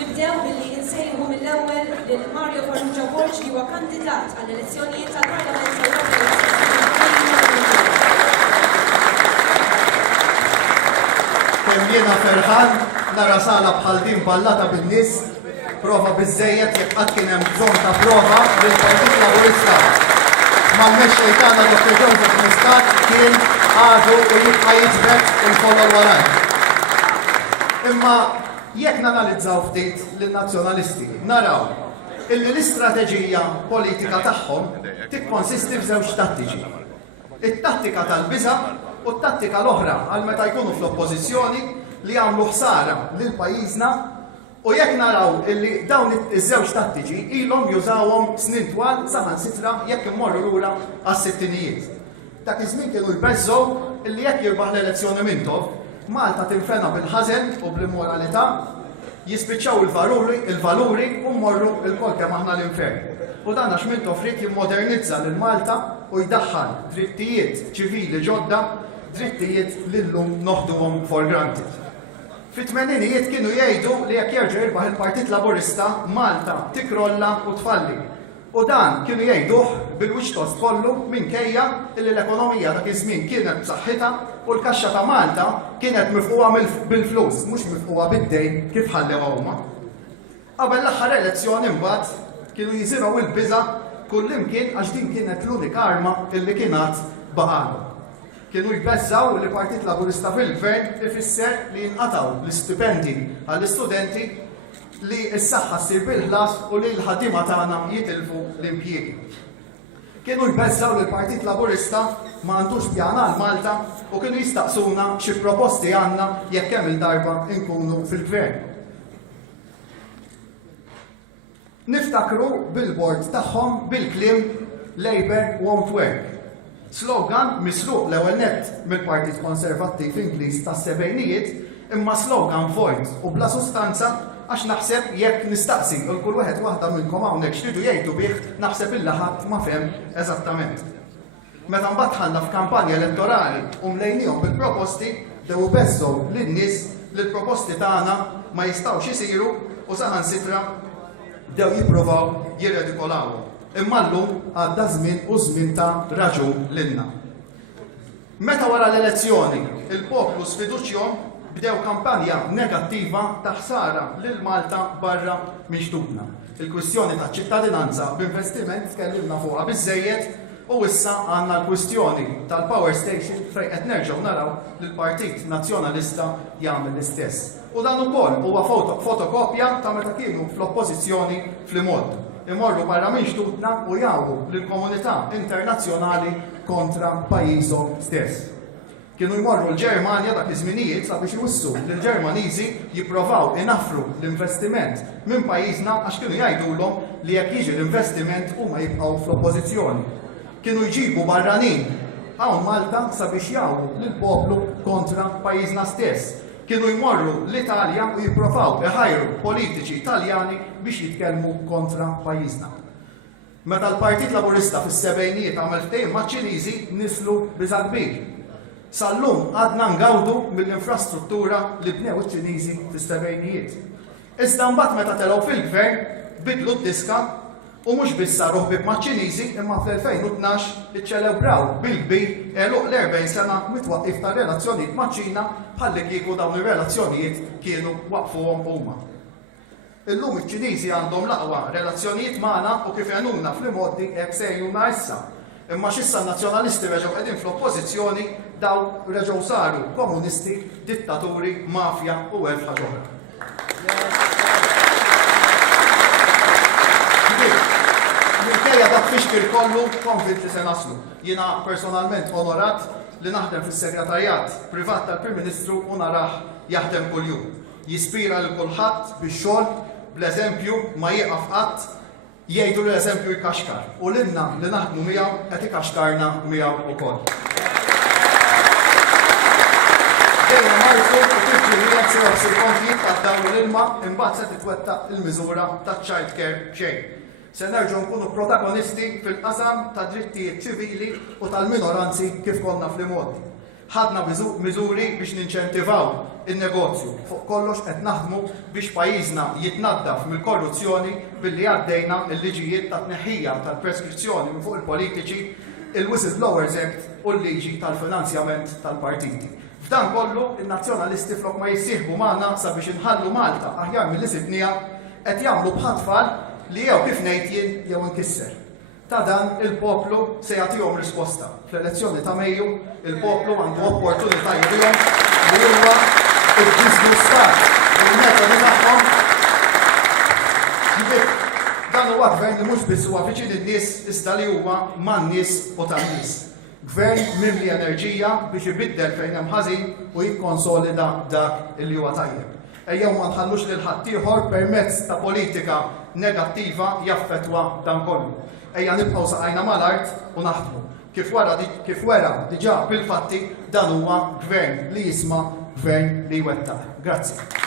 Nibdew billi insejħu mill-ewwel lil Mario Farrugia Borg li huwa kandidat għall-elezzjonijiet tal-Parlament Ewropew. Kemm jiena ferħan nara sala bħal din ballata bin-nies, prova biżżejjed jekk qatt kien hemm bżonn ta' prova lill-Partit Laburista. Mal-mexxej tagħna Dr. Joseph Muscat kien għadu u jibqa' jiġbed il-follow waraj. Imma jekk nanalizzaw ftit lin-nazzjonalisti, naraw illi l-istrateġija politika tagħhom tikkonsisti f'żewġ tattiċi. It-tattika tal-biża' u t-tattika l-oħra għal meta jkunu fl-oppożizzjoni li jagħmlu ħsara lil pajjiżna u jekk naraw illi dawn iż-żewġ tattiċi ilhom jużawhom snin twal saħansitra jekk immorru lura għas-sittinijiet. Dak iż-żmien kienu jbeżżgħu illi jekk jirbaħ l-elezzjoni minnhom Malta tinfena bil-ħażen u bl-immoralità, jispiċċaw il-valuri u mmorru l-kol kemm aħna l-infern. U dan għax Mintoff frit jimmodernizza lil Malta u jdaħħal drittijiet ċivili ġodda, drittijiet li llum noħduhom for granted. Fit-tmeninijiet kienu jgħidu li jekk jerġa' jirbaħ il-Partit Laburista, Malta tikrolla u tfalli. U dan kienu jgħiduh bil-wiċċ tost kollu minkejja li l-ekonomija dak iż-żmien kienet b'saħħitha u l-kaxxa ta' Malta kienet mifquwa bil-flus, mhux mifquwa bid-dejn kif ħallew huma. Qabel l-aħħar elezzjoni mbagħad kienu jiżilgħu il-biża' kullimkien għax din kienet l-unika arma illi kienet baqgħu. Kienu jbeżżaw li Partit Laburista fil-Gvern ifisser li jinqataw l-istipendi għall-istudenti li s-saħħa ssir bil-ħlas u li l-ħaddiema tagħna jitilfu l-impjiegi. Kienu jbeżżaw li l-Partit Laburista ma għandux pjan għal Malta u kienu jistaqsuna xi proposti għandna jekk hemm il-darba nkunu fil-Gvern. Niftakru bil-bord tagħhom bil-kliem Labour won't work. Slogan misruq l-ewwel nett mill-Partit Konservattiv Ingliż tas-sebgħinijiet imma slogan vojt u bla sustanza għax naħseb jekk nistaqsi u kull wieħed waħda minnkom hawnhekk x'tridu jgħidu bih naħseb illa ħadd ma fehm eżattament. Meta mbagħad ħallna f'kampanja elettorali u mlejnihom bil-proposti dew beżżgħu lin-nies li l-proposti tagħna ma jistgħux isiru u saħansitra dew jippruvaw jirredikolawhom. Imma llum għadda żmien u żmien ta' raġun lilna. Meta wara l-elezzjoni il-poplu sfiduċjhom bdew kampanja negattiva ta' ħsara lil Malta barra mixtubna. Il-kwistjoni ta' ċittadinanza b'investiment tkellimna fuqha biżżejjed u issa għandna l-kwistjoni tal-Power Station fejn qed nerġgħu naraw li l-Partit Nazzjonalista jagħmel l-istess. U dan ukoll huwa fotokopja ta' meta kienu fl-oppożizzjoni fl-imod. Imorru barra minn xtutna u jgħu lill-komunità internazzjonali kontra pajjiżhom stess. Kienu jmorru l-Ġermanja dak iż-żminijiet sabiex iwissu li l-Ġermaniżi jippruvaw inaffru l-investiment minn pajjiżna għax kienu jgħidulhom li jekk jiġi l-investiment huma jibqgħu fl-oppożizzjoni. Kienu jġibu barranin hawn Malta sabiex jgħu lill-poplu kontra pajjiżna stess. Kienu jmorru l-Italja u jippruvaw iħajru politiċi Italjani biex jitkellmu kontra pajjiżna. Meta l-Partit Laburista fis-sebgħinijiet għamel ftehim maċ-Ċiniżi nislu biża' kbir. Sal-lum għadna ngawdu mill-infrastruttura li bnew iċ-Ċiniżi fis-sebgħinijiet. Iżda mbagħad meta telgħu fil-gvern bidlu d-diska u mhux biss saru ħbieb maċ-Ċiniżi imma fl-2012 iċċelebraw bil-kbir eluq l-40 sena mitwaqqif ta' relazzjonijiet maċ-Ċina bħalli kieku dawn ir-relazzjonijiet kienu waqfuhom huma. Illum iċ-Ċiniżi għandhom l-aqwa relazzjonijiet magħna u kif għenuna fl-imoddi hekk se jgħinuna issa. Imma x'issa n-nazzjonalisti reġgħu qegħdin fl-oppożizzjoni daw reġgħu saru komunisti, dittaturi, mafja u elf ħaġa oħra. Minkejja dak fixkil kollu konvint li se naslu. Jiena personalment onorat li naħdem fis-segretarjat privat tal-Prim Ministru u narah jaħdem kuljum. Jispira lil kulħadd bix-xogħol, bl-eżempju ma jieqaf qatt jgħidu l-eżempju jkaxkar. U lilna li naħdmu miegħu qed ikaxkarna miegħu wkoll. Dejjem marzu u tifġijiet se joħsib kontijiet tad-dawl l-ilma imbagħad se titwettaq il-miżura taċ-child care xejn. Se nerġgħu nkunu protagonisti fil-qasam ta' drittijiet ċivili u tal-minoranzi kif konna fl-imoddi. ħadna miżuri biex ninċentivaw in-negozju. Fuq kollox qed naħdmu biex pajjiżna jitnaddaf mill-korruzzjoni billi għaddejna l-liġijiet ta' tneħħija tal-preskrizzjoni minn fuq il-politiċi, il-Whistleblowers Act u l-liġi tal-finanzjament tal-partiti. F'dan kollu, il-nazzjonalisti flok ma jissieħbu magħna sabiex inħallu Malta aħjar mill-li sibnija qed jagħmlu bħat-tfal li jew kif ngħid jien jew inkisser. Ta' dan il-poplu se jagħtihom risposta. Fl-elezzjoni ta' Mejju, il-poplu għandu opportunità jurihom li huwa il-disgustat il-metodi tagħhom. Dan huwa gvern li mhux biss huwa viċin in-nies iżda li huwa man-nies u tan-nies. Gvern mimli enerġija biex ibiddel fejn hemm ħażin u jikkonsolida dak li huwa tajjeb. Ejjew ma nħallux lil ħadd ieħor permezz ta' politika negattiva jaffettwa dan kollu. Ejja nibqgħu saqajna mal-art u naħdmu. Kif wera diġà bil-fatti dan huwa gvern li jisma' gvern li jwettaq. Grazzi.